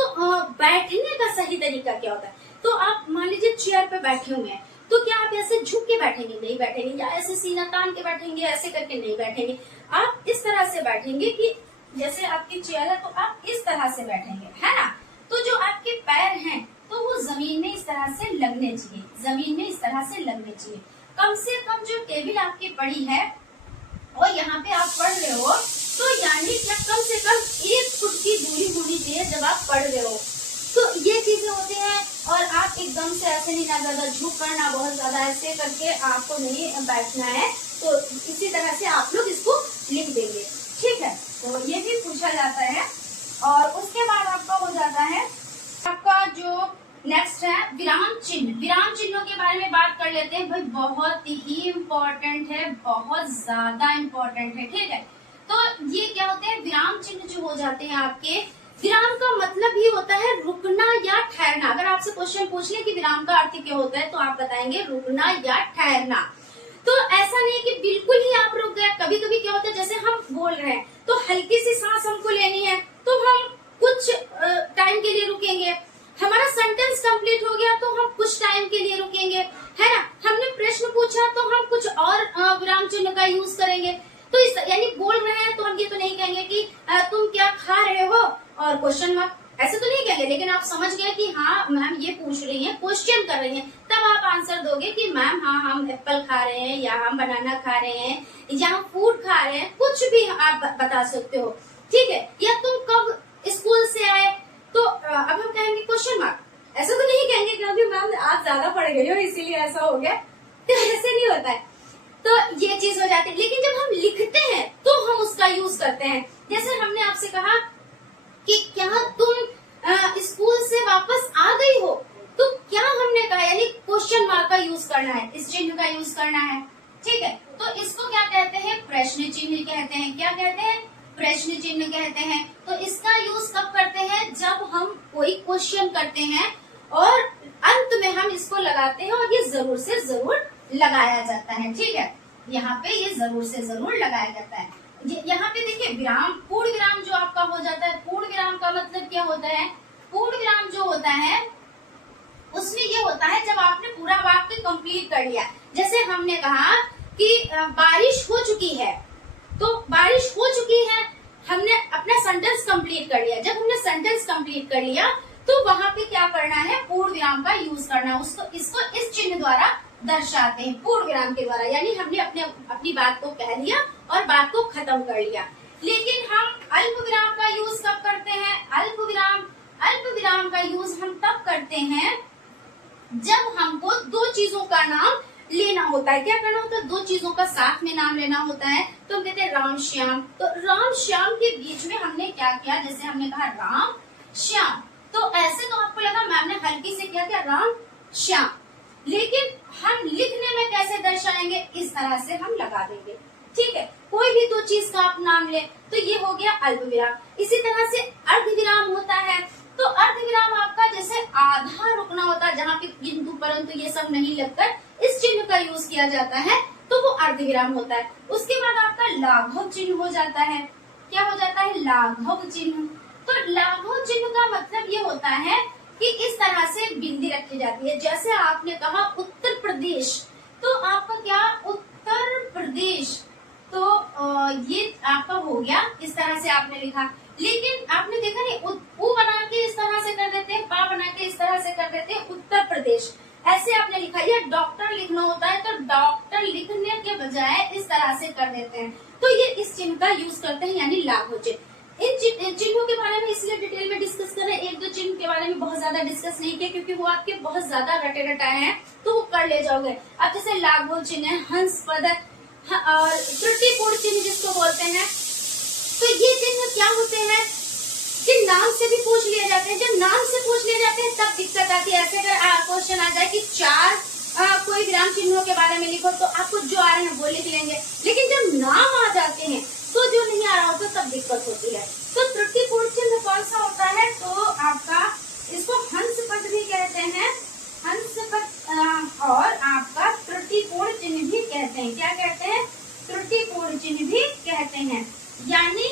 बैठने का सही तरीका क्या होता है। तो आप मान लीजिए चेयर पे बैठे हुए हैं, तो क्या आप ऐसे झुक के बैठेंगे? नहीं बैठेंगे। या ऐसे सीना तान के बैठेंगे? ऐसे करके नहीं बैठेंगे। आप इस तरह से बैठेंगे कि जैसे आपकी चेयर है, तो आप इस तरह से बैठेंगे, है ना। तो जो आपके पैर हैं, तो वो जमीन में इस तरह से लगने चाहिए, जमीन में इस तरह से लगने चाहिए। कम से कम जो टेबल आपकी पड़ी है और यहाँ पे आप पढ़ रहे हो, तो यानी क्या कम से कम 1 फुट की दूरी होनी चाहिए जब आप पढ़ रहे हो। तो ये चीजें होती हैं। और आप एकदम से ऐसे नहीं, ना ज्यादा झुक कर, ना बहुत ज्यादा ऐसे करके आपको नहीं बैठना है। तो इसी तरह से आप लोग इसको लिख देंगे, ठीक है। तो ये भी पूछा जाता है। और उसके बाद आपका हो जाता है आपका जो नेक्स्ट है विराम चिन्ह। विराम चिन्हों के बारे में बात कर लेते हैं भाई, बहुत ही इम्पोर्टेंट है, बहुत ज्यादा इम्पोर्टेंट है, ठीक है। तो ये क्या होते हैं, विराम चिन्ह जो हो जाते हैं आपके, विराम का मतलब ही होता है रुकना या ठहरना। अगर आपसे क्वेश्चन पूछ ले कि विराम का अर्थ क्या होता है, तो आप बताएंगे रुकना या ठहरना। तो ऐसा नहीं कि बिल्कुल ही आप रुक गए। कभी कभी क्या होता है, जैसे हम बोल रहे हैं तो हल्की सी सांस हमको लेनी है, तो हम कुछ टाइम के लिए रुकेंगे। हमारा सेंटेंस कंप्लीट हो गया तो हम कुछ टाइम के लिए रुकेंगे, है ना। हमने प्रश्न पूछा तो हम कुछ और विराम चिन्ह का यूज करेंगे। तो इस यानी बोल रहे हैं तो हम ये तो नहीं कहेंगे कि तुम क्या खा रहे हो और क्वेश्चन मार्क, ऐसे तो नहीं कहेंगे। लेकिन आप समझ गए कि हाँ मैम ये पूछ रही हैं, क्वेश्चन कर रही हैं, तब आप आंसर दोगे कि मैम हाँ हम एप्पल खा रहे हैं, या हम बनाना खा रहे हैं, या हम फूड खा रहे हैं, कुछ भी आप बता सकते हो, ठीक है। या तुम कब स्कूल से आए, तो अब हम कहेंगे क्वेश्चन मार्क। ऐसा तो नहीं कहेंगे क्योंकि मैम आप ज्यादा पढ़ गई हो इसीलिए ऐसा हो गया, तो ऐसे नहीं होता है। तो ये चीज हो जाती है। लेकिन जब हम लिखते हैं तो हम उसका यूज करते हैं। जैसे हमने आपसे कहा कि क्या तुम स्कूल से वापस आ गई हो, तो क्या हमने कहा, यानी क्वेश्चन मार्क का यूज करना है, इस चिन्ह का यूज करना है, ठीक है। तो इसको क्या कहते हैं, प्रश्न चिन्ह कहते हैं। क्या कहते हैं, प्रश्न चिन्ह कहते हैं। तो इसका यूज कब करते हैं, जब हम कोई क्वेश्चन करते हैं और अंत में हम इसको लगाते हैं, और ये जरूर से जरूर लगाया जाता है, ठीक है। यहाँ पे ये जरूर से जरूर लगाया जाता है। यहाँ पे देखिए विराम, पूर्ण विराम जो आपका हो जाता है। पूर्ण विराम का मतलब क्या होता है, पूर्ण विराम जो होता है उसमें ये होता है जब आपने पूरा वाक्य कंप्लीट कर लिया। जैसे हमने कहा कि बारिश हो चुकी है, तो बारिश हो चुकी है, हमने अपना सेंटेंस कंप्लीट कर लिया। जब हमने सेंटेंस कंप्लीट कर लिया तो वहां पे क्या करना है, पूर्ण विराम का यूज करना है। उसको इसको इस चिन्ह द्वारा दर्शाते हैं, पूर्ण विराम के द्वारा। यानी हमने अपनी बात को कह लिया और बात को खत्म कर लिया। लेकिन हम अल्प विराम का यूज कब करते हैं? अल्प विराम का यूज हम तब करते हैं जब हमको दो चीजों का नाम लेना होता है। क्या करना होता है? दो चीजों का साथ में नाम लेना होता है। तो हम कहते हैं राम श्याम। तो राम श्याम के बीच में हमने क्या किया, जैसे हमने कहा राम श्याम, तो ऐसे तो आपको लगा मैम ने हल्की से क्या किया, राम श्याम। लेकिन हम लिखने में कैसे दर्शाएंगे, इस तरह से हम लगा देंगे। ठीक है, कोई भी दो चीज का आप नाम ले तो ये हो गया अल्प विराम। इसी तरह से अर्ध विराम होता है। तो अर्ध विराम आपका जैसे आधा रुकना होता है, जहाँ पे किंतु परंतु ये सब नहीं लगकर इस चिन्ह का यूज किया जाता है, तो वो अर्ध विराम होता है। उसके बाद आपका लाघव चिन्ह हो जाता है। क्या हो जाता है? लाघव चिन्ह। तो लाघव चिन्ह का मतलब ये होता है कि इस तरह से बिंदी रखी जाती है। जैसे आपने कहा उत्तर प्रदेश, तो आपका क्या, उत्तर प्रदेश, तो ये आपका हो गया, इस तरह से आपने लिखा। लेकिन आपने देखा नहीं, उ बना के इस तरह से कर देते हैं, पा बना के इस तरह से कर देते हैं, उत्तर प्रदेश ऐसे आपने लिखा। या डॉक्टर लिखना होता है तो डॉक्टर लिखने के बजाय इस तरह से कर देते हैं। तो ये इस चिन्ह का यूज करते हैं, यानी लाघव चिन्ह। इन चिन्हों के बारे में इसलिए डिटेल में डिस्कस कर रहे हैं। एक दो चिन्ह के बारे में बहुत ज्यादा डिस्कस नहीं किया क्योंकि वो आपके बहुत ज्यादा रटे रटाए हैं, तो वो कर ले जाओगे। अब जैसे लाघव चिन्ह है, हंस पद और त्रुटिपूर्ण चिन्ह जिसको बोलते हैं, तो ये चिन्ह क्या होते हैं कि नाम से भी पूछ लिए जाते हैं। जब नाम से पूछ लिए जाते हैं तब दिक्कत आती है। ऐसे अगर क्वेश्चन आ जाए कि चार कोई विराम चिन्हों के बारे में लिखो, तो आपको जो आ रहे हैं वो लिख लेंगे। लेकिन जब नाम आ जाते हैं तो जो नहीं आ रहा होता तब दिक्कत होती है। तो त्रुटिपूर्ण चिन्ह कौन सा होता है? तो आपका इसको हंस पद भी कहते हैं, हंस पद, और आपका त्रुटिपूर्ण चिन्ह भी कहते हैं। क्या कहते हैं? त्रुटिपूर्ण चिन्ह भी कहते हैं। यानी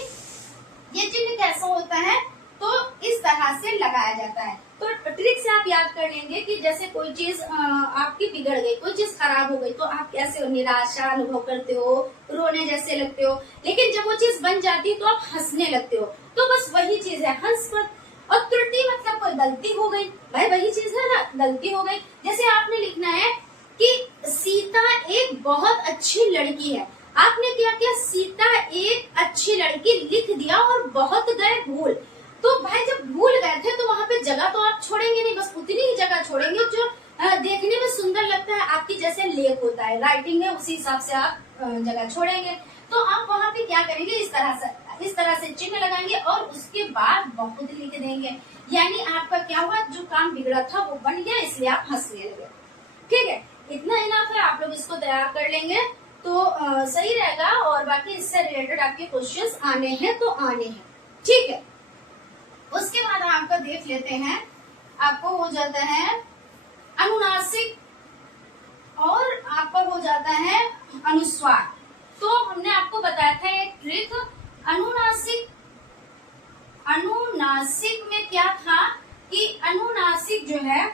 ये चिन्ह कैसा होता है? तो इस तरह से लगाया जाता है। तो ट्रिक से आप याद कर लेंगे कि जैसे कोई चीज आपकी बिगड़ गई, कोई चीज खराब हो गई, तो आप कैसे निराशा अनुभव करते हो, रोने जैसे लगते हो। लेकिन जब वो चीज बन जाती है तो आप हंसने लगते हो। तो बस वही चीज है हंस पद। और त्रुटि मतलब कोई गलती हो गई, भाई वही चीज है ना, गलती हो गई। जैसे आपने लिखना है कि सीता एक बहुत अच्छी लड़की है। आपने क्या किया, सीता एक अच्छी लड़की लिख दिया और बहुत गए भूल। तो भाई जब भूल गए थे तो वहां पे जगह तो आप छोड़ेंगे नहीं, बस उतनी ही जगह छोड़ेंगे जो देखने में सुंदर लगता है। आपकी जैसे लेख होता है, राइटिंग है, उसी हिसाब से आप जगह छोड़ेंगे। तो आप वहां पे क्या करेंगे, इस तरह से चिन्ह लगाएंगे और उसके बाद बहुत लिख देंगे। यानी आपका क्या हुआ, जो काम बिगड़ा था वो बन गया, इसलिए आप हंसने लगे। ठीक है, इतना इनफ है। आप लोग इसको तैयार कर लेंगे तो सही रहेगा। और बाकी इससे रिलेटेड आपके क्वेश्चंस आने हैं तो आने हैं। ठीक है, उसके बाद आपका देख लेते हैं, आपको हो जाता है अनुनासिक और आपका हो जाता है अनुस्वार। तो हमने आपको बताया था एक ट्रिक, अनुनासिक में क्या था कि अनुनासिक जो है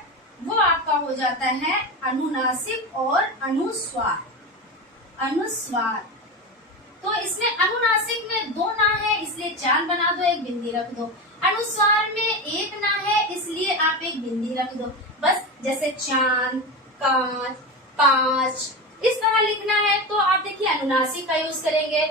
वो आपका हो जाता है अनुनासिक और अनुस्वार। तो इसमें अनुनासिक में दो ना है इसलिए चार बना दो, एक बिंदी रख दो। अनुस्वार में एक ना है इसलिए आप एक बिंदी रख दो। बस जैसे चांद, कांच, पांच, इस तरह लिखना है तो आप देखिए अनुनासिक का यूज करेंगे।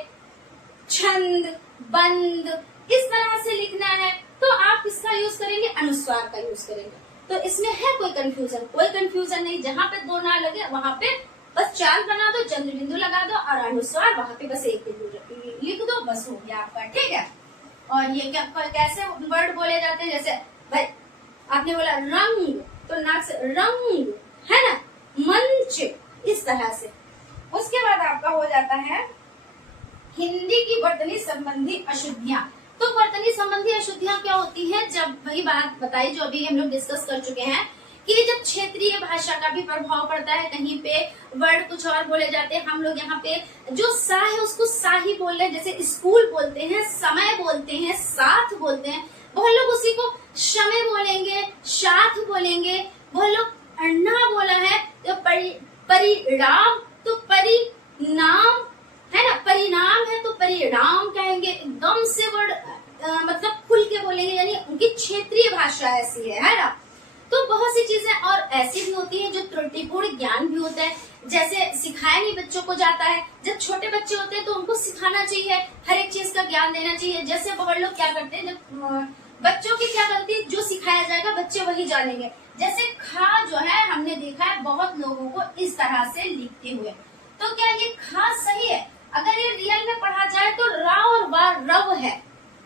छंद, बंद, इस तरह से लिखना है तो आप किसका यूज करेंगे, अनुस्वार का यूज करेंगे। तो इसमें है कोई कंफ्यूजन? कोई कंफ्यूजन नहीं। जहाँ पे दो ना लगे वहां पे बस चांद बना दो, चंद्र बिंदु लगा दो और अनुस्वार वहां पे बस एक बिंदु लिख दो, बस हो गया आपका। ठीक है, और ये क्या कैसे वर्ड बोले जाते हैं, जैसे भाई आपने बोला रंग, तो नाक से रंग, है ना, मंच, इस तरह से। उसके बाद आपका हो जाता है हिंदी की वर्तनी संबंधी अशुद्धियां। तो वर्तनी संबंधी अशुद्धियां क्या होती हैं? जब वही बात बताई जो अभी हम लोग डिस्कस कर चुके हैं कि जब क्षेत्रीय भाषा का भी प्रभाव पड़ता है, कहीं पे वर्ड कुछ और बोले जाते हैं। हम लोग यहाँ पे जो सा है उसको सा ही बोल रहे हैं, जैसे स्कूल बोलते हैं, समय बोलते हैं, साथ बोलते हैं। बहुत लोग उसी को समय बोलेंगे, साथ बोलेंगे। बहुत लोग अन्ना बोला है तो परिणाम, तो परिणाम है ना, परिणाम है तो परिणाम कहेंगे। एकदम से वर्ड मतलब खुल के बोलेंगे, यानी उनकी क्षेत्रीय भाषा ऐसी है ना। तो बहुत सी चीजें और ऐसी भी होती है जो त्रुटिपूर्ण ज्ञान भी होता है, जैसे सिखाया नहीं बच्चों को जाता है। जब छोटे बच्चे होते हैं तो उनको सिखाना चाहिए, हर एक चीज का ज्ञान देना चाहिए। जैसे बहुत लोग क्या करते हैं, जब बच्चों की क्या गलती है, जो सिखाया जाएगा बच्चे वही जानेंगे। जैसे खा जो है, हमने देखा है बहुत लोगों को इस तरह से लिखते हुए, तो क्या ये खा सही है? अगर ये रियल में पढ़ा जाए तो रा और वा रव है,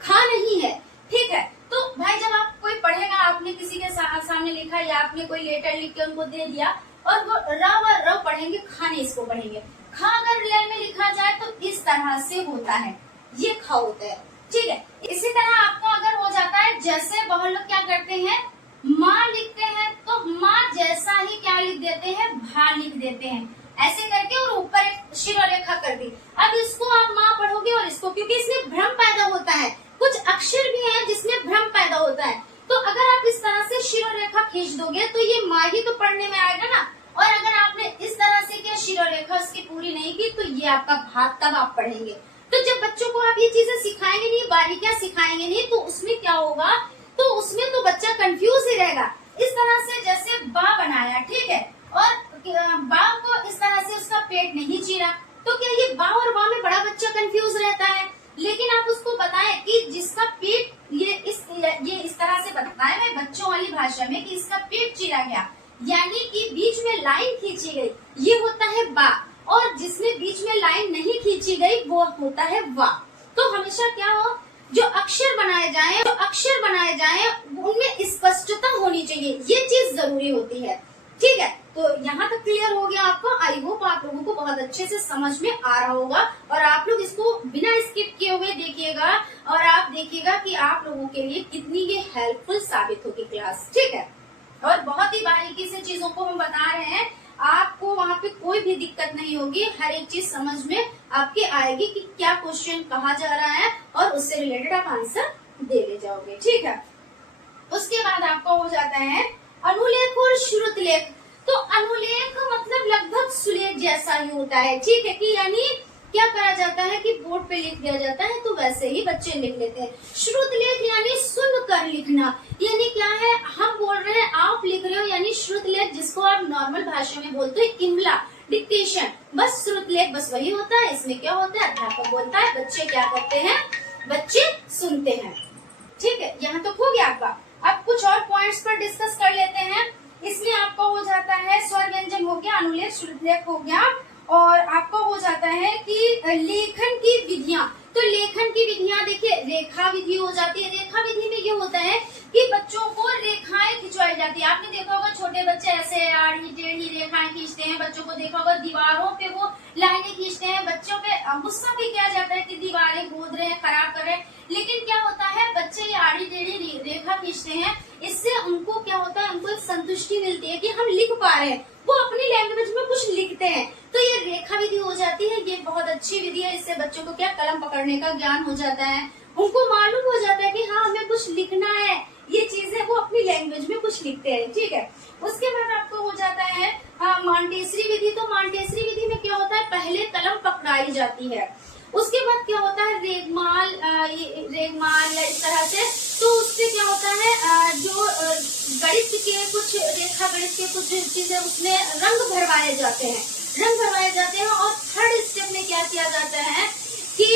खा नहीं है, ठीक है। तो भाई जब आप कोई पढ़ेगा, आपने किसी के सामने लिखा या आपने कोई लेटर लिख के उनको दे दिया और वो रव और रव पढ़ेंगे, खा नहीं इसको पढ़ेंगे। खा अगर रियल में लिखा जाए तो इस तरह से होता है, ये खा होता है, ठीक है। इसी तरह आपको अगर हो जाता है, जैसे बहुत लोग क्या करते हैं, माँ लिखते हैं तो माँ जैसा ही क्या लिख देते हैं, भा लिख देते हैं, ऐसे करके, और ऊपर एक शिरोरेखा कर दी। अब इसको आप माँ पढ़ोगे और इसको, क्योंकि इसमें भ्रम पैदा होता है, कुछ अक्षर भी हैं जिसमें भ्रम पैदा होता है। तो अगर आप इस तरह से शिरोरेखा खींच दोगे तो ये माँ ही तो पढ़ने में आएगा ना। और अगर आपने इस तरह से क्या शिरोरेखा उसकी पूरी नहीं की तो ये आपका भाग, तब आप पढ़ेंगे। तो जब बच्चों को आप ये चीजें सिखाएंगे नहीं, बारीकियां सिखाएंगे नहीं, तो उसमें क्या होगा, तो उसमें तो बच्चा कंफ्यूज ही रहेगा। इस तरह से जैसे बा बनाया, ठीक है, और बा को इस तरह से उसका पेट नहीं चीरा, तो क्या ये बा और बा में बड़ा बच्चा कंफ्यूज रहता है। लेकिन आप उसको बताएं कि जिसका पेट ये इस तरह से बताएं मैं बच्चों वाली भाषा में कि इसका पेट चीरा गया, यानी कि बीच में लाइन खींची गई, ये होता है बा। और जिसमें बीच में लाइन नहीं खींची गई वो होता है वा। तो हमेशा क्या हो, जो अक्षर बनाए जाएं उनमें स्पष्टता होनी चाहिए, ये चीज जरूरी होती है, ठीक है। तो यहाँ तक क्लियर हो गया आपको। आई होप आप लोगों को बहुत अच्छे से समझ में आ रहा होगा, और आप लोग इसको बिना स्किप किए हुए देखिएगा, और आप देखिएगा कि आप लोगों के लिए कितनी ये हेल्पफुल साबित होगी क्लास, ठीक है। और बहुत ही बारीकी से चीजों को हम बता रहे हैं, आपको वहाँ पे कोई भी दिक्कत नहीं होगी, हर एक चीज समझ में आपके आएगी कि क्या क्वेश्चन कहा जा रहा है, और उससे रिलेटेड आप आंसर दे ले जाओगे, ठीक है। उसके बाद आपका हो जाता है अनुलेख और श्रुतलेख। तो अनुलेख मतलब लगभग सुलेख जैसा ही होता है, ठीक है, कि यानी क्या करा जाता है कि बोर्ड पे लिख दिया जाता है तो वैसे ही बच्चे लिख लेते हैं। श्रुतलेख यानी सुन कर लिखना, यानी क्या है, हम बोल रहे हैं आप लिख रहे हो, यानी श्रुतलेख जिसको आप नॉर्मल भाषा में बोलते हैं इमला, डिक्टेशन, बस श्रुतलेख बस वही होता है। इसमें क्या होता है, अध्यापक बोलता है, बच्चे क्या करते हैं, बच्चे सुनते हैं, ठीक है। यहाँ तक हो गया आपका। अब कुछ और पॉइंट्स पर डिस्कस कर लेते हैं। इसमें आपका हो जाता है स्वर व्यंजन हो गया, अनुलेख श्रुतलेख हो गया, और आपका हो जाता है कि लेखन की विधियां। तो लेखन की विधियां देखिए, रेखा विधि हो जाती है। रेखा विधि में ये होता है कि बच्चों को रेखाएं खिंचवाई जाती है। आपने देखा होगा छोटे बच्चे ऐसे आड़ी टेढ़ी रेखाएं खींचते हैं, बच्चों को देखा होगा दीवारों पे वो लाइनें खींचते हैं। बच्चों पे गुस्सा भी किया जाता है कि दीवारें खोद रहे हैं, खराब कर रहे हैं, लेकिन क्या होता है, बच्चे ये आड़ी टेढ़ी रेखा खींचते हैं, इससे उनको क्या होता है, उनको एक संतुष्टि मिलती है कि हम लिख पा रहे हैं, वो अपनी लैंग्वेज में कुछ लिखते हैं। तो ये रेखा विधि हो जाती है, ये बहुत अच्छी विधि है। इससे बच्चों को क्या कलम पकड़ने का ज्ञान हो जाता है, उनको मालूम हो जाता है कि हाँ हमें कुछ लिखना है, ये चीजें वो अपनी लैंग्वेज में कुछ लिखते हैं, ठीक है। उसके बाद आपको हो जाता है मांटेसरी विधि। तो मांटेसरी विधि में क्या होता है, पहले कलम पकड़ाई जाती है, उसके बाद क्या होता है रेगमाल या इस तरह से। तो उससे क्या होता है, जो गणित के कुछ रेखा गणित के कुछ चीजें उसमें रंग भरवाए जाते हैं। और थर्ड स्टेप में क्या किया जाता है कि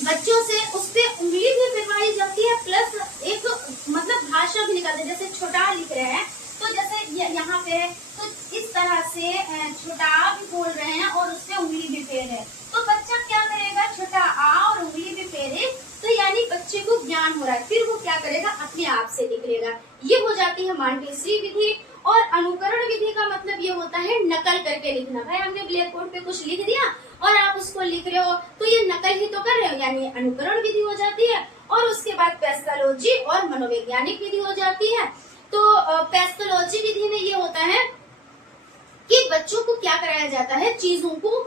बच्चों से उस पे उंगली भी फिरवाई जाती है, प्लस एक मतलब भाषा भी निकालते हैं। जैसे छोटा लिख रहे हैं तो जैसे यहाँ पे तो इस तरह से छोटा भी बोल रहे हैं और उस पे उंगली भी फेर है, तो बच्चा क्या करेगा, छोटा आ और उंगली भी फेरे, तो यानी बच्चे को ज्ञान हो रहा है, फिर वो क्या करेगा, अपने आप से लिख लेगा। ये हो जाती है मांटेसरी विधि। और अनुकरण विधि का मतलब ये होता है नकल करके लिखना। भाई हमने ब्लैक बोर्ड पे कुछ लिख दिया और आप उसको लिख रहे हो, तो ये नकल ही तो कर रहे हो, यानी अनुकरण विधि हो जाती है। और उसके बाद पेस्थोलॉजी और मनोवैज्ञानिक विधि हो जाती है। तो पेस्थोलॉजी विधि में ये होता है कि बच्चों को क्या कराया जाता है, चीजों को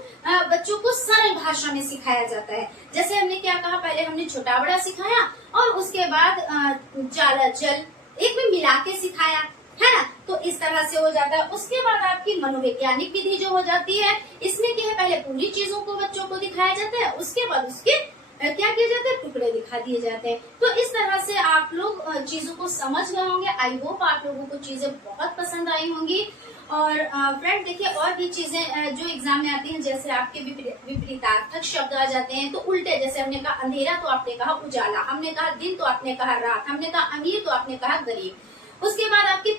बच्चों को सरल भाषा में सिखाया जाता है। जैसे हमने क्या कहा, पहले हमने छोटा बड़ा सिखाया और उसके बाद जाला जल एक में मिला के सिखाया, है ना। तो इस तरह से हो जाता है। उसके बाद आपकी मनोवैज्ञानिक विधि जो हो जाती है, इसमें क्या है, पहले पूरी चीजों को बच्चों को दिखाया जाता है, उसके बाद उसके क्या किए जाते हैं, टुकड़े दिखा दिए जाते हैं। तो इस तरह से आप लोग चीजों को समझ गए होंगे। आई होप आप लोगों को चीजें बहुत पसंद आई होंगी। और फ्रेंड देखिए, और भी चीजें जो एग्जाम में आती हैं, जैसे आपके विपरीतार्थक शब्द आ जाते हैं, तो उल्टे, जैसे हमने कहा अंधेरा तो आपने कहा उजाला, हमने कहा दिन तो आपने कहा रात, हमने कहा अमीर तो आपने कहा गरीब। उसके बाद आपके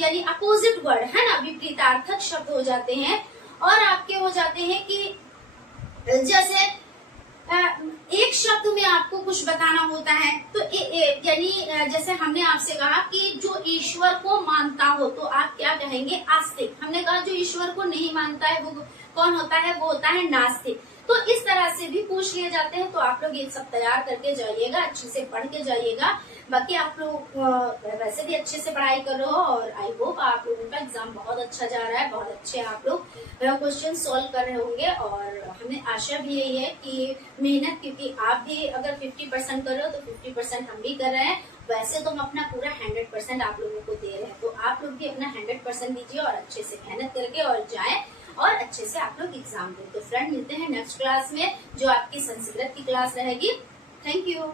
यानी अपोजिट वर्ड है ना, विपरीतार्थक शब्द हो जाते हैं। और आपके हो जाते हैं कि जैसे एक शब्द में आपको कुछ बताना होता है, तो यानी जैसे हमने आपसे कहा कि जो ईश्वर को मानता हो तो आप क्या कहेंगे, आस्तिक। हमने कहा जो ईश्वर को नहीं मानता है वो कौन होता है, वो होता है नास्तिक। तो इस तरह से भी पूछ लिए जाते हैं। तो आप लोग ये सब तैयार करके जाइएगा, अच्छे से पढ़ के जाइएगा। बाकी आप लोग वैसे भी अच्छे से पढ़ाई करो, और आई होप आप लोगों का एग्जाम बहुत अच्छा जा रहा है, बहुत अच्छे आप लोग क्वेश्चन सॉल्व कर रहे होंगे। और हमें आशा भी यही है कि मेहनत, क्योंकि आप भी अगर 50% कर रहे हो तो 50% हम भी कर रहे हैं। वैसे तो हम अपना पूरा 100% आप लोगों को दे रहे हैं, तो आप लोग भी अपना 100% दीजिए और अच्छे से मेहनत करके और जाए और अच्छे से आप लोग एग्जाम दें। तो फ्रेंड, मिलते हैं नेक्स्ट क्लास में, जो आपकी संस्कृत की क्लास रहेगी। Thank you.